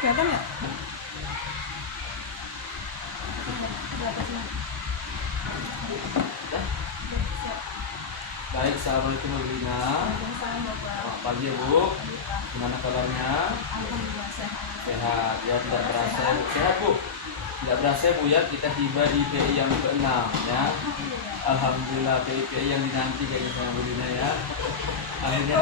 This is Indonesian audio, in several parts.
Kelihatan nggak? Di atasnya. Ya? Siap. Baik, assalamualaikum Bu Lina. Waalaikumsalam, Bapak. Selamat pagi ya Bu. Gimana kabarnya? Alhamdulillah sehat. Sehat ya, tidak berasa sehat Bu. Tidak berasa Bu ya, kita tiba di PI yang ke-6 ya. Alhamdulillah PI yang dinanti kayaknya sama Bu Lina ya. Akhirnya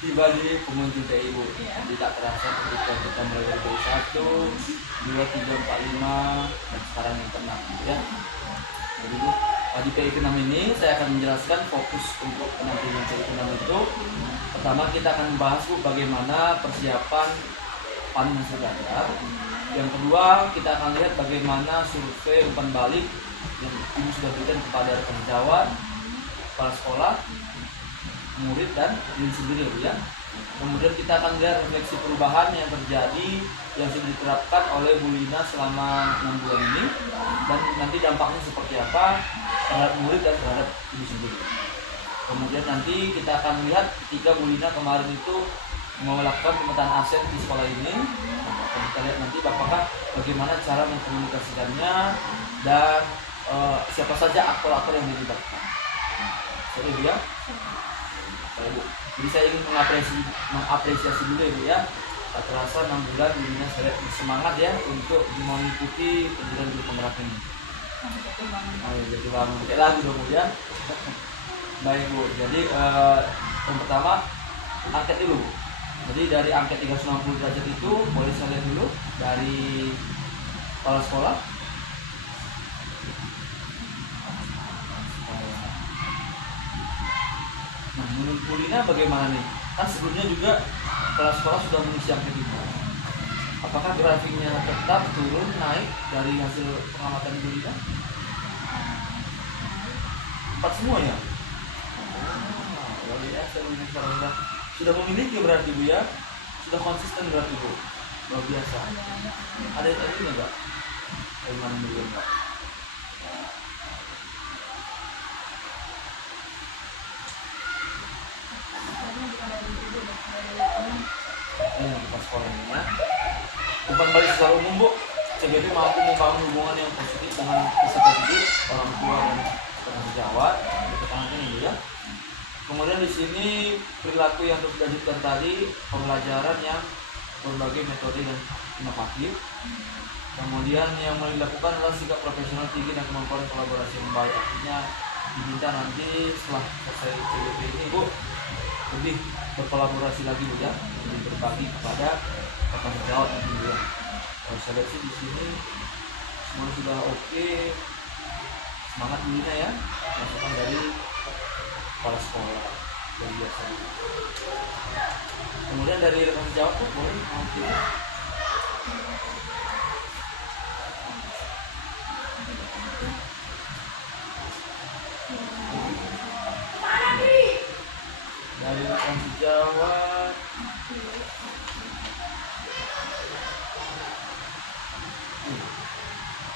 tiba di pengunjung PI Bu. Jadi tak terasa ketika kita mulai dari PI 1, 2, 3, 4, 5 dan sekarang yang ke-6 ya. Jadi Bu, di PI ke-6 ini saya akan menjelaskan fokus untuk penampilan PI ke-6 itu. Pertama kita akan membahas Bu bagaimana persiapan panen hasil belajar. Yang kedua kita akan lihat bagaimana survei umpan balik yang Ibu sudah berikan kepada rekan sejawat, kepala sekolah, murid dan diri sendiri ya. Kemudian kita akan lihat refleksi perubahan yang terjadi yang sudah diterapkan oleh Bu Lina selama 6 bulan ini dan nanti dampaknya seperti apa terhadap murid dan terhadap ibu sendiri. Kemudian nanti kita akan lihat ketika Bu Lina kemarin itu melakukan pemetaan aset di sekolah ini. Dan kita lihat nanti apakah bagaimana cara mengkomunikasikannya dan siapa saja aktor-aktor yang dilibatkan. Seru ya? Bu. Jadi saya ingin mengapresiasi dulu ya Bu ya. Tak terasa 6 bulan Bu Lina semangat ya untuk mengikuti penjualan guru penggerak ini. Jadi bangun kayak lagu dong Bu ya. Baik Bu, jadi yang pertama angket dulu. Jadi dari angket 360 derajat itu boleh saya lihat dulu dari kepala sekolah. Nah, menurut Bu Lina bagaimana nih? Kan sebelumnya juga kepala sekolah sudah mengisi angket itu. Apakah grafiknya tetap turun naik dari hasil pengamatan Bu Lina? 4 semua ya? Luar biasa Bu Lina sekarang sudah memiliki berarti Bu ya? Sudah konsisten berarti Bu? Luar biasa. Ada ini enggak? Bagaimana dulu Pak? Pas sekolah ini ya. Umpan balik secara umum Bu, CBP mampu membangun hubungan yang positif dengan peserta didik, orang tua dan rekan sejawat. Ini ya. Kemudian di sini perilaku yang terus dilanjutkan tadi, pembelajaran yang berbagai metode dan inovatif. Kemudian yang mau dilakukan adalah sikap profesional tinggi dan kemampuan kolaborasi yang baik. Artinya diminta nanti setelah selesai CBP ini Bu lebih berkolaborasi lagi Bu ya, lebih berbagi kepada rekan sejawat nanti Bu ya. Kalau saya lihat sih di sini semua sudah oke. Semangat Bu Lina ya, masukan dari kepala sekolah yang biasa. Kemudian dari rekan sejawat tuh boleh nanti. Dari rekan sejawat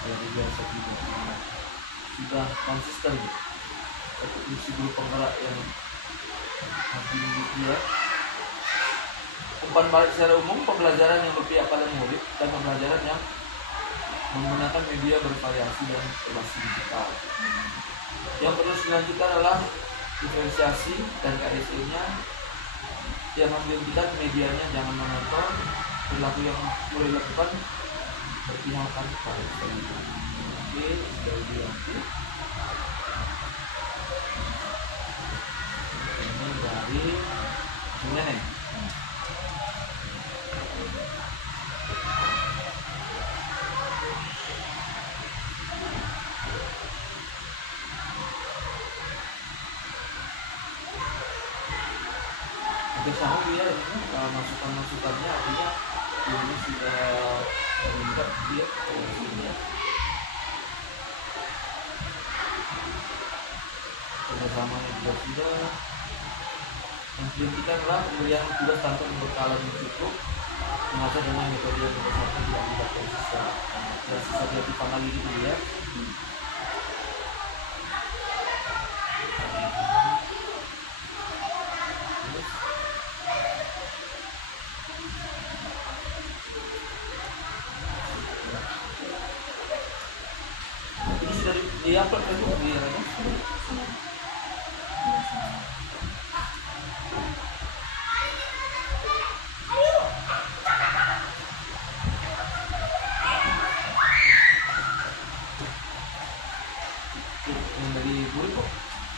dari biasa juga sudah konsisten untuk isi guru penggerak yang makin ya. Umpan balik secara umum pembelajaran yang berpihak pada murid dan pembelajaran yang menggunakan media bervariasi dan berbasis digital. Yang perlu dilanjutkan adalah diferensiasi dan KSE-nya yang menunjukkan medianya jangan monoton, perilaku yang boleh dilakukan berpihakan pada selanjutnya. Oke, sudah dilanjut. Ini dari ini nih. Sama dia ini masukan-masukannya artinya ini sudah meningkat dia posisinya kerjasamanya juga sudah yang diinginkanlah pemberian tugas tanpa berbekal yang cukup mengajar dengan metode yang berdasarkan tidak melibatkan siswa dan siswa dia dipanggil gitu ya. sudah di-upload kan Bu di Sudah, sudah. Sudah semua. yang dari guru kok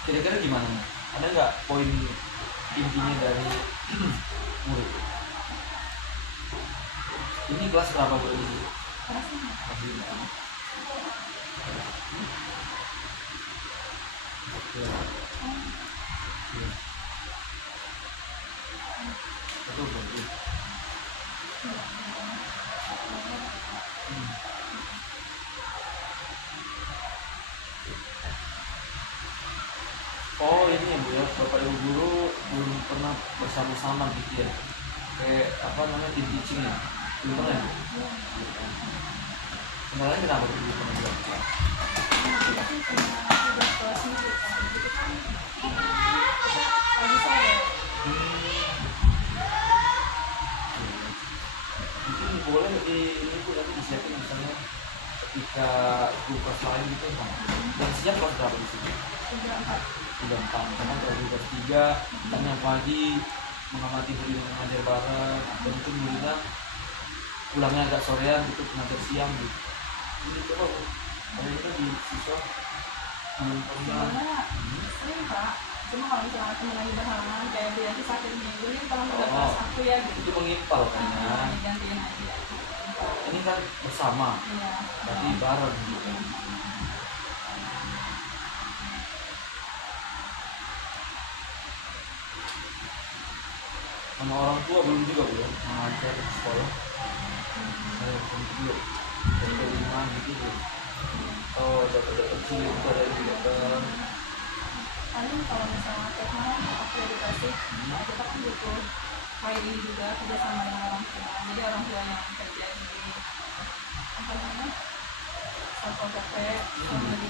kira-kira gimana nih? Ada nggak poin intinya dari murid? Ini kelas berapa Bu ini? Rasanya. Kelas lima. Iya. Iya. Betul betul. Hmm. Oh ini ya Bu ya, Bapak Ibu guru belum pernah bersama-sama gitu ya, kayak apa namanya team teaching ya, belum pernah ya Bu? Kendalanya kenapa Bu belum pernah dilakukan? Tapi karena udah kelas minggu kan, gitu kan kita pagi sore. Mungkin boleh di ini Bu nanti disiapin misalnya ketika guru kelas lain gitu kan, dan siap kelas berapa di sini? 3, 4. 3, 4, karena kalau di kelas 3 kan yang pagi mengamati murid mengajar bareng, atau mungkin muridnya pulangnya agak sorean gitu, mengajar siang gitu. Ini coba Bu, kalau kita di siswa belum pernah. Sebenarnya sering Pak, cuma kalau misalnya temen lagi berhalangan kayak dia nanti sakit minggu ini tolong udah kelas aku ya gitu. Itu mengimpal kan ya. Gantiin aja. Ini kan bersama, Iya. berarti bareng gitu. Sama orang tua belum juga Bu ya, mengajar di sekolah. Saya belum juga dari kelima gitu Bu. Oh dapat cilik itu ada yang datang. Paling kalau misalnya kayak kemarin aku edukasi, kita kan butuh KI juga kerja sama dengan orang tua. Jadi orang tua yang kerja di apa namanya Satpol PP sama di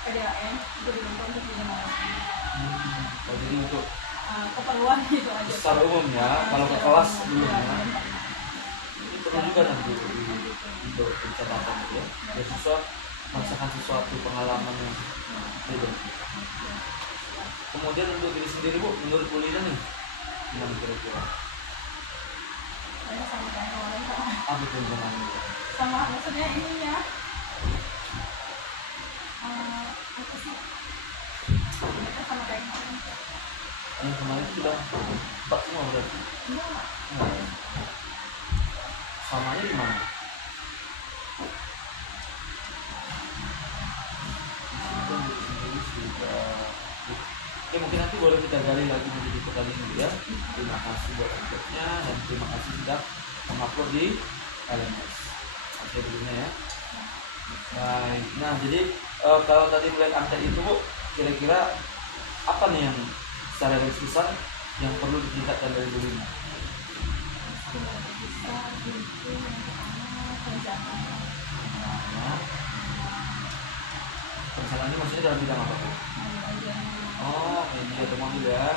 PDAM itu dibentuk untuk generasi. Oh, jadi untuk Keperluan gitu aja. secara umum ya, kalau ke kelas belum ya. Ini perlu juga nanti di pencatatan ya, biar siswa merasakan sesuatu pengalaman yang beda. Kemudian untuk diri sendiri Bu, menurut Bu Lina nih, gimana kira-kira? Saya sama kayak kemarin Pak. Apa tuh pengalaman? Sama maksudnya ininya apa sih? Kita sama kayak kemarin. Yang kemarin sudah 4 semua berarti. Enggak Pak. Nah, ya. Samanya di mana? Ya mungkin nanti boleh kita gali lagi menjadi pertandingan ya. Terima kasih buat uploadnya dan terima kasih sudah mengupload di LMS. Oke begini ya. Baik. Nah jadi kalau tadi melihat angka itu Bu, kira-kira apa nih yang secara garis besar yang perlu ditingkatkan dari Bu Lina? Sudah bisa itu yang pertama perencanaan. Nah, perencanaannya maksudnya dalam bidang apa Bu? Oh, media atau mobil ya.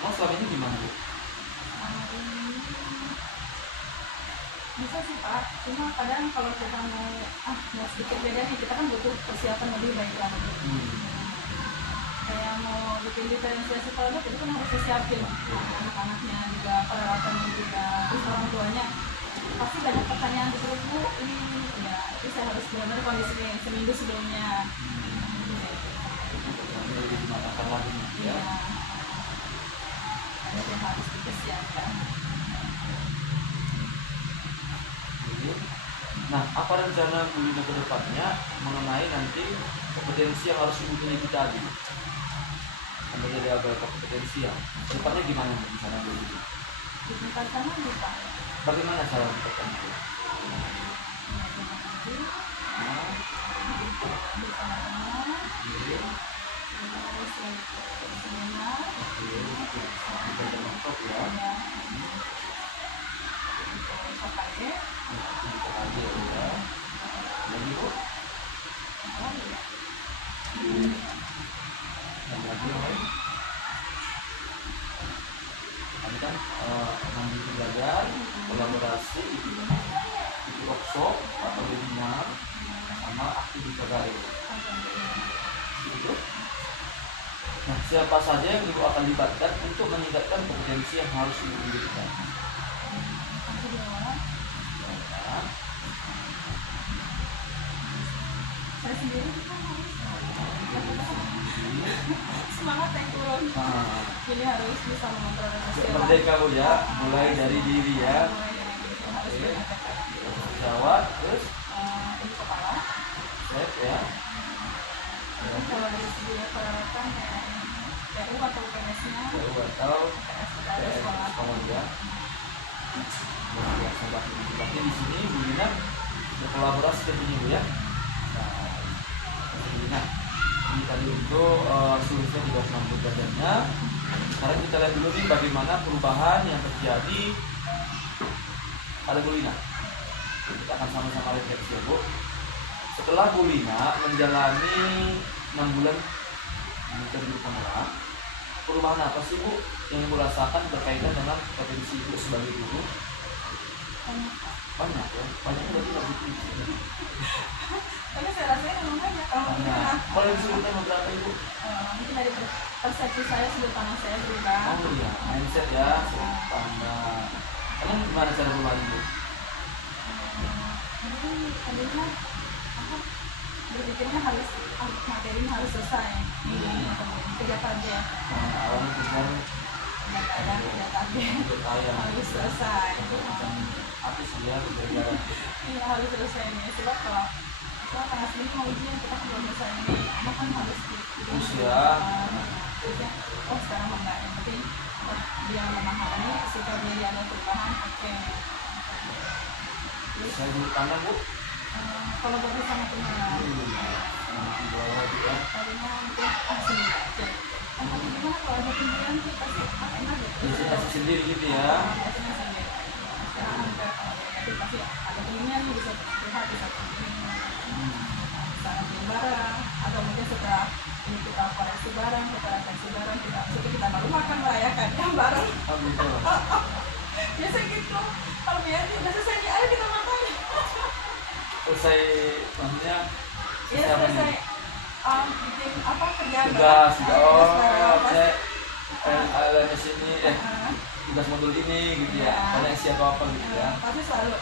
Mau selama ini gimana Bu? Bisa sih Pak, cuma kadang kalau kita mau sedikit beda nih, kita kan butuh persiapan lebih baik lagi. Kayak mau bikin diferensiasi produk itu kan harus disiapin anak-anaknya juga, perawatannya juga, terus orang tuanya pasti banyak pertanyaan terus Bu, ini ya itu saya harus benar-benar kondisi seminggu sebelumnya. Lebih dimatangkan lagi Iya. ya. Ada yang harus dipersiapkan. Nah, apa rencana Bu Lina ke depannya mengenai nanti kompetensi yang harus Ibu miliki tadi? Yang menjadi beberapa kompetensi ya. Depannya gimana Bu di sana Bu? Ditingkatkan lagi Pak. Bagaimana cara meningkatkan itu? Nah, Bersama teman, iya, terus seminar, kita termasuk ya. ya, KKD, Kita aja ya. Lagi Bu, apa lagi ya? dan lagi yang lain. Kami kan mandiri belajar, kolaborasi, itu workshop atau webinar sama aktivitas baru. Alhamdulillah. Gitu. Nah, siapa saja yang ibu akan libatkan untuk meningkatkan kompetensi yang harus ibu miliki? Aku dimana? Ya, Saya sendiri juga harus semangat yang turun. nah, Jadi harus bisa mengontrol emosi. merdeka bu ya, mulai dari diri ya. Mulai dari diri harus Oke. mengajarkan Jawab terus, ibu kepala. set ya. Terus kalau dari segi peralatan kayak PU atau PNS-nya, Jauh atau PNS kita ada PS sekolah. sekolah ya. Luar biasa banget. Berarti di sini Bu Lina berkolaborasi tentunya Bu ya. Nah, Bu Lina, ini tadi untuk survei 360 derajatnya. Sekarang kita lihat dulu nih bagaimana perubahan yang terjadi pada Bu Lina. Kita akan sama-sama refleksi ya Bu. Setelah Bu Lina menjalani 6 bulan di guru penggerak, perubahan apa sih Bu yang Ibu rasakan berkaitan dengan potensi Ibu sebagai guru? Banyak ya, banyaknya berarti nggak begitu. Tapi saya rasa memang banyak. Kalau mungkin Banyak. Boleh disebutkan beberapa Ibu? mungkin dari persepsi saya, sudut pandang saya berubah. Oh iya, mindset ya, pandang. Kalian gimana cara berubah Ibu? Mungkin tadinya aku berpikirnya harus materinya harus selesai. Kerja target. Awalnya benar Kerja target harus selesai. macam apa sih ya, gara-gara Iya harus selesai nih. Sebab kalau tanggal segini mau ujian kita belum selesai ini, anak kan harus terus ya. Terusnya, oh sekarang enggak, yang penting dia memahami ketika dia ada perubahan, oke. Terus Saya dulu pandang Bu. kalau bagi sama teman, Di bawah itu ya. tadinya mungkin sini aja. Tapi gimana kalau ada pimpinan sih pasti enak gitu. Biasanya kasih sendiri gitu ya. Biasanya sendiri. Sekarang enggak, kalau negatif pasti ada pimpinan bisa curhat, bisa bisa ambil barang, atau mungkin setelah ini kita koreksi barang, kita refleksi barang, kita baru makan merayakan yang barang. Oh gitu. Biasa gitu. Kalau biasa selesai nih, ayo kita makan. Selesai maksudnya Iya selesai bikin apa kerjaan tugas bareng. oh Pasti saya di sini tugas modul ini gitu ya, banyak siapa apa gitu ya. pasti selalu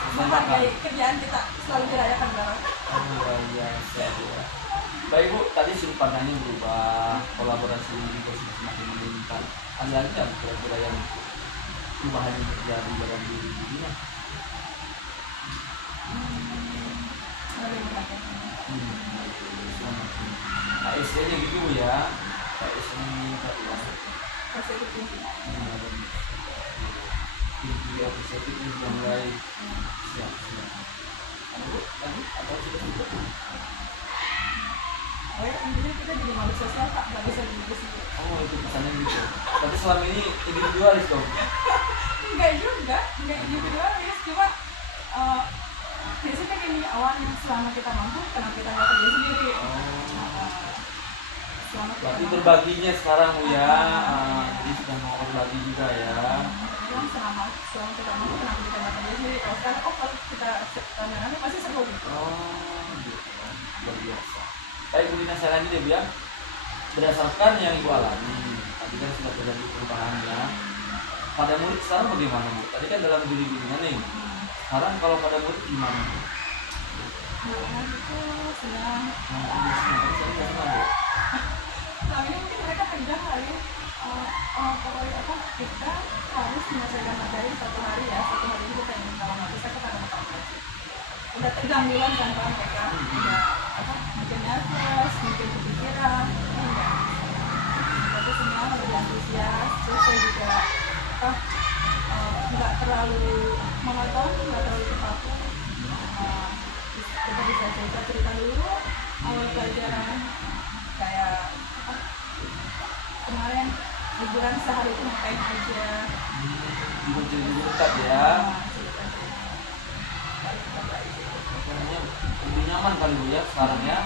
Selesai menghargai makan. kerjaan kita, selalu dirayakan bareng. Oh luar biasa ya. Baik Bu, tadi sudut pandangnya berubah, kolaborasi juga sudah semakin meningkat. Ada lagi nggak kira-kira yang perubahan yang terjadi dalam diri dirinya? Bagaimana? ASD-nya gitu Bu ya, ASD-nya meningkat ya. Pasti itu pimpinan. Tinggi positif ini sudah mulai siap. Bu, lagi apa sudah sudah? Oh ya, intinya kita jadi makhluk sosial Pak, nggak bisa diri sendiri. Oh itu pesannya gitu. Tapi selama ini individualis dong. Enggak juga, enggak individualis, cuma prinsipnya gini, awalnya selama kita mampu, kenapa kita nggak kerja sendiri? Selama kita Berarti mampu, berbaginya sekarang Bu ya. Jadi sudah mau berbagi juga ya. bilang selama kita mampu, kenapa kita nggak kerja sendiri? Kalau sekarang, kalau kita rame-rame pasti seru gitu. Oh gitu. Luar biasa. Baik Bu Lina, saya lanjut ya Bu ya. Berdasarkan yang Ibu alami, tadi kan sudah terjadi perubahannya. Pada murid sekarang bagaimana Bu? Tadi kan dalam diri bimbingan nih. Sekarang kalau pada murid gimana Bu? Nah, itu senang. Nah, ini saya nggak senang Bu. Selama ini mungkin mereka tegang kali ya. Pokoknya apa, kita harus menyelesaikan materi satu hari ini kita ingin, kalau nggak bisa kita nggak bakal belajar. Udah tegang duluan kan Pak, mereka udah apa, mungkin nervous, mungkin kepikiran, enggak. Tapi semua lebih antusias, terus saya juga apa, nggak terlalu monoton, nggak terlalu kaku. Kita bisa cerita dulu awal pelajaran, kayak apa, kemarin liburan sehari itu ngapain aja. Jadi dekat ya. Makanya lebih nyaman kali Bu ya sekarang ya.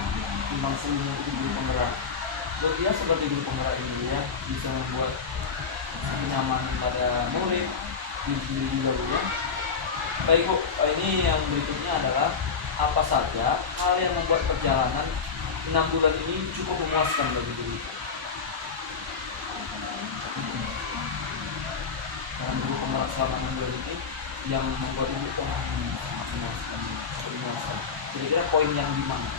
Timbang sebelumnya itu guru penggerak. Dia sebagai guru penggerak ini ya bisa membuat kenyamanan pada murid, diri sendiri juga Bu ya. Baik Bu, ini yang berikutnya adalah apa saja hal yang membuat perjalanan 6 bulan ini cukup memuaskan bagi diri. Dalam dulu pemerak selama 6 bulan ini yang membuat ibu ini sangat memuaskan, sangat memuaskan. Kira-kira poin yang di mana?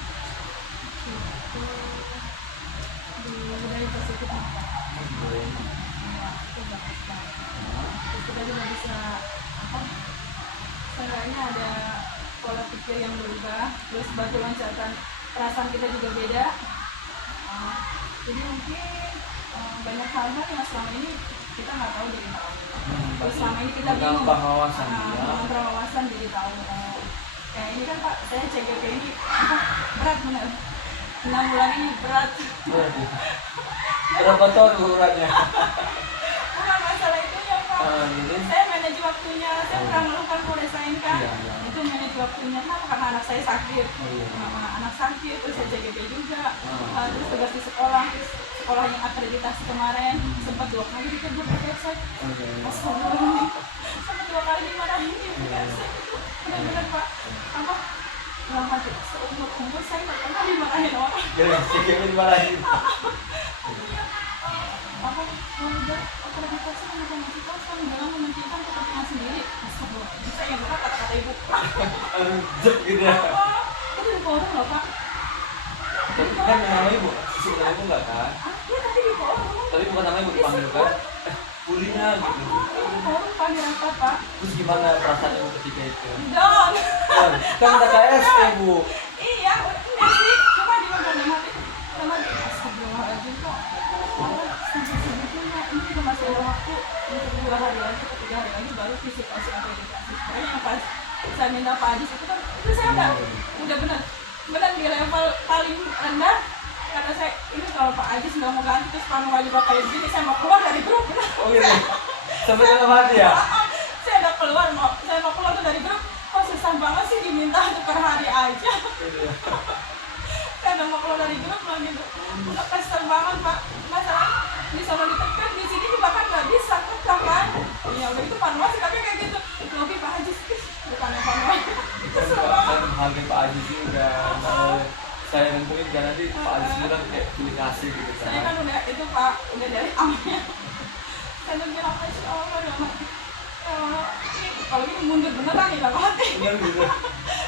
Di budaya positif apa? Poin. Ya, itu bagus banget. Terus kita juga bisa apa? Seenggaknya ada pola pikir yang berubah, terus batu loncatan perasaan kita juga beda. Jadi mungkin banyak hal-hal yang selama ini kita nggak tahu jadi tahu. Terus selama ini kita bingung. Menambah wawasan, ya. Menambah wawasan jadi tahu. Kayak ini kan Pak, saya CGP ini berat benar. 6 bulan ini berat. Berapa tahun ukurannya? Bukan masalah itu ya Pak. Jadi Saya manage waktunya, saya pernah melakukan resign kan. Iya, iya. Itu manage waktunya kenapa? Karena anak saya sakit. Iya. Anak sakit, terus saya CGP juga. Terus tugas di sekolah, terus sekolah yang akreditasi kemarin sempat 2 kali ditegur pakai website. Astagfirullah. Sampai 2 kali dimarahin di website itu. Benar-benar Pak. Apa? Dalam hati seumur saya nggak pernah dimarahin orang. Jadi CGP dimarahin. Apa udah akreditasi kenapa masih tahu kan dalam mementingkan kepentingan sendiri. Astagfirullah. Saya yang benar kata-kata ibu. Jep gitu ya. Itu di forum loh Pak. Tapi kan nama ibu, sebenarnya ibu enggak kan? Iya tapi di forum. Tapi bukan nama ibu dipanggil kan? Bulinya gitu. Di forum Pak dirangkap Pak. Terus gimana perasaan ibu ketika itu? Dong. Kan udah KSP bu. Iya, enggak sih. Cuma di dalam hati. Astagfirullahaladzim kok. Sampai sebetulnya ini juga masih ada waktu untuk 2 hari lagi atau 3 hari lagi baru visitasi akreditasi. Makanya yang pas saya minta Pak Adis itu kan, itu saya udah benar di level paling rendah. Karena saya ini kalau Pak Adis nggak mau ganti terus Pak Nuh juga kayak gini, saya mau keluar dari grup. Oh gitu. Sampai dalam hati ya? Saya udah keluar, saya mau keluar dari grup. Kok susah banget sih diminta untuk per hari aja. Saya udah mau keluar dari grup loh gitu. Udah kesel banget Pak. Masalah di sana ditekan, di sini juga kan nggak bisa tekan kan. Ya udah itu Pak Nuh sih tapi kayak gitu. Lebih Pak Adis bukannya Pak Nuh. Kesel banget. Kan harga Pak Aziz juga. Saya nentuin kan nanti Pak Aziz bilang kayak pilih kasih gitu kan. Saya kan udah itu Pak, udah dari awalnya. Saya udah bilang Masya Allah dalam hati. Kalau ini mundur beneran nih dalam hati. Bener gitu.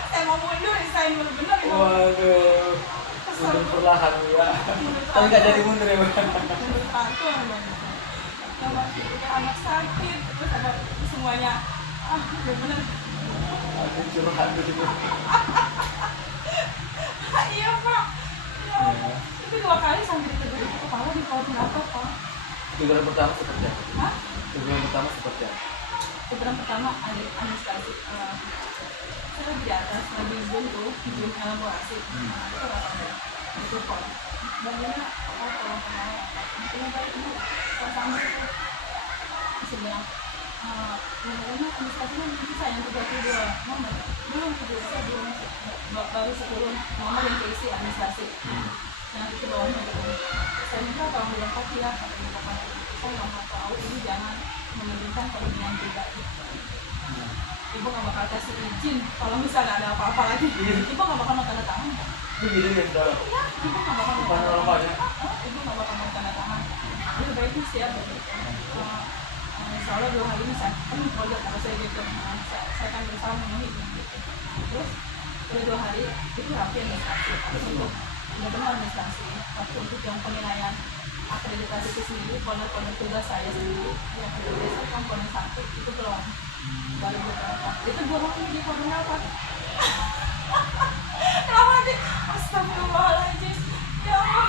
Saya mau mundur, resign bener-bener gitu. Waduh. Mundur perlahan bu ya. Tapi nggak jadi mundur ya bu. Mundur satu yang masih udah anak sakit, terus ada semuanya. Bener-bener. Aku curhat gitu. Iya Pak. Ya. Itu 2 kali sampai ditegur itu kepala di forum apa Pak? Teguran pertama seperti apa? Hah? Teguran pertama seperti apa? Teguran pertama ada administrasi. Saya lagi di atas, lagi Zoom elaborasi. Itu rasanya. Itu kok. Bagaimana? Tolong kenal. Ini baik ini. Saya sambil itu. Saya bilang, bagaimana administrasinya bisa yang 32 nomor. Belum saya belum. Baru 10 nomor yang keisi administrasi. Yang itu bawahnya gitu. Saya minta tolong dilengkapi ya. Katanya Bapak. Saya nggak mau tahu ini jangan mementingkan kepentingan pribadi. Ibu nggak bakal kasih izin kalau misalnya ada apa-apa lagi. Ibu nggak bakal mau tanda tangan. Begini yang tahu. Iya, ibu nggak bakal mau tanda Normal ya. Ibu nggak bakal mau tanda tangan. Lebih baiknya siap begitu. Insya Allah 2 hari ini saya kan project kalau saya gitu. Saya akan berusaha memenuhi gitu. Terus udah 2 hari itu rapi administrasi. Untuk benar-benar administrasi. Waktu untuk yang penilaian akreditasi itu sendiri, kode tugas saya sendiri yang akreditasi komponen 1 itu belum. Baru beberapa. Itu 2 hari di forum rapat. Kenapa sih? Astagfirullahaladzim. Ya Allah.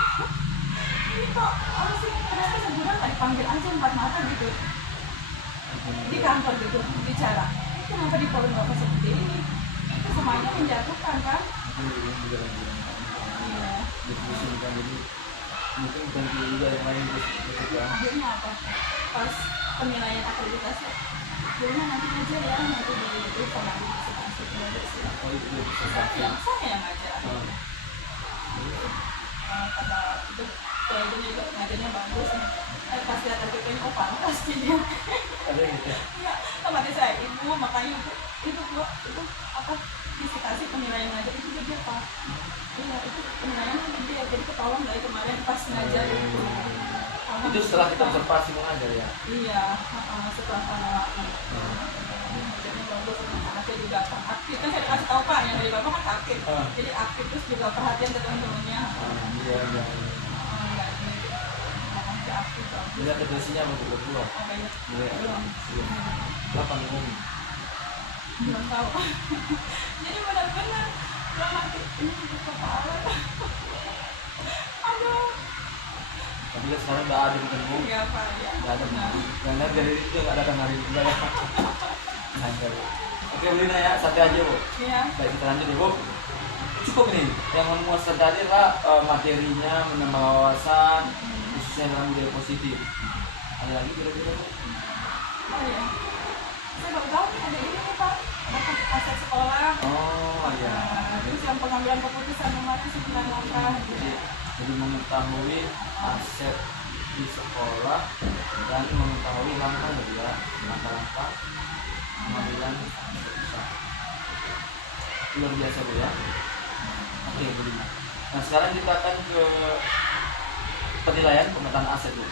Ini kok harus sih ternyata sebulan nggak dipanggil aja 4 mata gitu. Di kantor gitu bicara. Kenapa di forum rapat seperti ini? Itu semuanya menjatuhkan kan? Iya. Dipusingkan jadi mungkin ganti juga yang lain gitu kan. Akhirnya apa? Pas penilaian akreditasi dulunya nanti aja ya, nanti dari itu sama administrasi Oh itu bisa saya yang ngajar. Kata itu kayaknya juga ngajarnya bagus. Pas lihat RPP-nya, oh pantas jadi. ada gitu. Iya, sama saya ibu makanya itu gua itu apa dikasih penilaian ngajar itu gede Pak. Iya itu penilaiannya gede, jadi ketolong dari kemarin pas ngajar itu. Itu setelah kita observasi mengajar ya. Iya, setelah penolakan. Jadi bagus, anaknya juga aktif. Kan saya kasih tahu Pak, yang dari Bapak kan aktif. Jadi aktif terus juga perhatian ke teman-temannya. Iya, iya. Enggak ini, anaknya aktif bagus. Lihat redaksinya mau berdua. Apa ya? Iya. Belum. Kapan ini? Belum tahu. Jadi benar-benar belum aktif. Ini di kepala. Aduh. Tapi kan sekarang nggak ada ketemu. Iya Pak, ya. Nggak ada. Karena dari itu nggak datang hari ini juga ya. Nah, Bu. Oke, Bu Lina ya, santai aja Bu. Iya. Baik, kita lanjut ya Bu. Cukup nih, yang memuaskan tadi Pak, materinya, menambah wawasan, khususnya dalam budaya positif. Ada lagi kira-kira Bu? Oh iya. Saya baru tahu nih ada ini nih Pak. Apa aset sekolah. Oh iya. Terus yang pengambilan keputusan kemarin 9 langkah. Jadi mengetahui aset di sekolah dan mengetahui langkah ya, langkah-langkah pengambilan keputusan. Luar biasa Bu ya. Oke Bu Lina. Nah sekarang kita akan ke penilaian pemetaan aset Bu.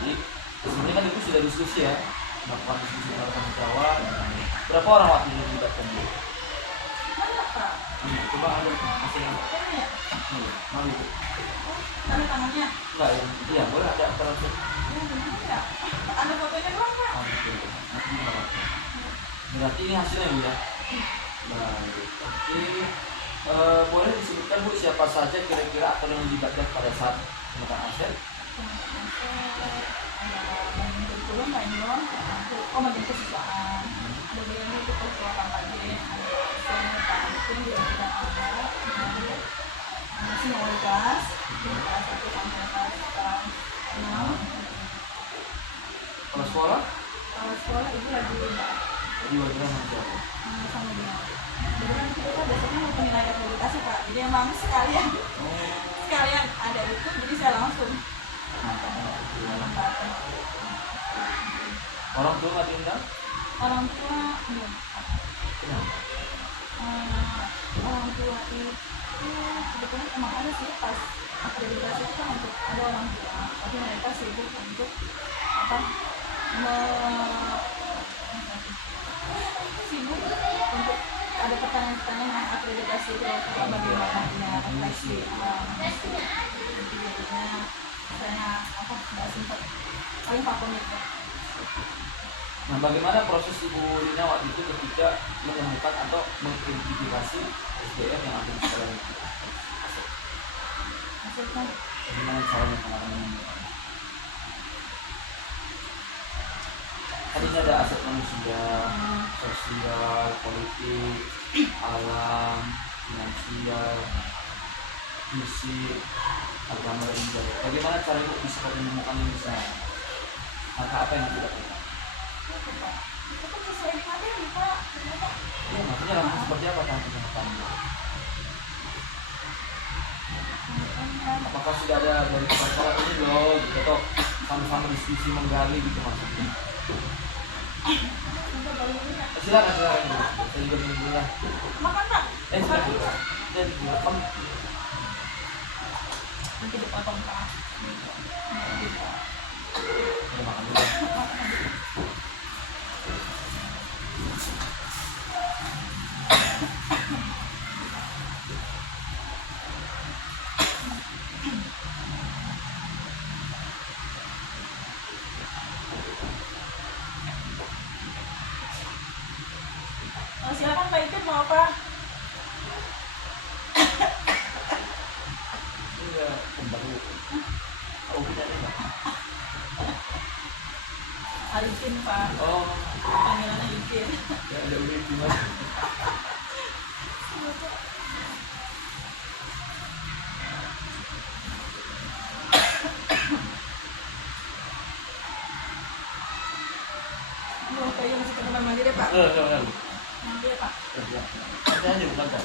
Jadi sebenarnya kan itu sudah diskusi ya, melakukan diskusi dengan kawan. Berapa orang waktu itu dilibatkan Bu? Mana Pak? Coba ada hasilnya. Ini ya? Mana itu? Tanda tangannya? Enggak ya? Iya boleh ada terasa. Ya benar ya. Ada fotonya doang Pak? Nanti apa? Berarti ini hasilnya Bu ya. Baik. Oke. Boleh disebutkan Bu siapa saja kira-kira aktor yang dilibatkan pada saat pemetaan aset? Ada kurikulum, manual, manual kesiswaan. Ada BMI itu persoalan pagi. Ada pancing juga tidak ada. Semua kelas, kelas 1 sampai kelas 6. Kalau sekolah? Kalau sekolah itu lagi Jadi wajarnya sama siapa? sama dia. Jadi kan kita biasanya mau penilaian akreditasi Pak. Jadi emang sekalian ada itu, jadi saya langsung datang. Orang tua nggak diundang? Orang tua belum. Kenapa? Orang tua itu sebetulnya emang ada sih pas akreditasi itu kan untuk ada orang tua, tapi mereka sibuk untuk apa sibuk untuk ada pertanyaan-pertanyaan yang akreditasi itu bagaimana refleksi jadinya saya apa nggak sempat paling vakum itu. Nah, bagaimana proses Ibu Lina waktu itu ketika menemukan atau mengidentifikasi SDM yang ada di sekolah itu? Maksudnya Bagaimana caranya kemarin menemukan? Tadinya ada aset manusia, sosial, politik, alam, finansial, fisik, agama dan budaya. Bagaimana cara Ibu bisa menemukan ini semua? Maka apa yang tidak lakukan? itu kan sesuai materi Pak. Ya, maksudnya langkah seperti apa kan penemukannya? Apakah sudah ada dari sekolah ini loh, gitu atau sama-sama diskusi menggali gitu maksudnya? Silakan dulu. Saya juga minum dulu lah. Makan Pak. Silakan. Dan makan. Nanti dipotong Pak. Ya, makan dulu. Silakan Pak Ipin mau apa? Iya, bentar dulu. Oh, tidak ada nggak? Arifin Pak. Oh, Panggilan Arifin. ya ada udah gimana? Mau kayak masih kenal lagi deh Pak. Enggak. Nanti ya Pak. Saya aja bukan kok.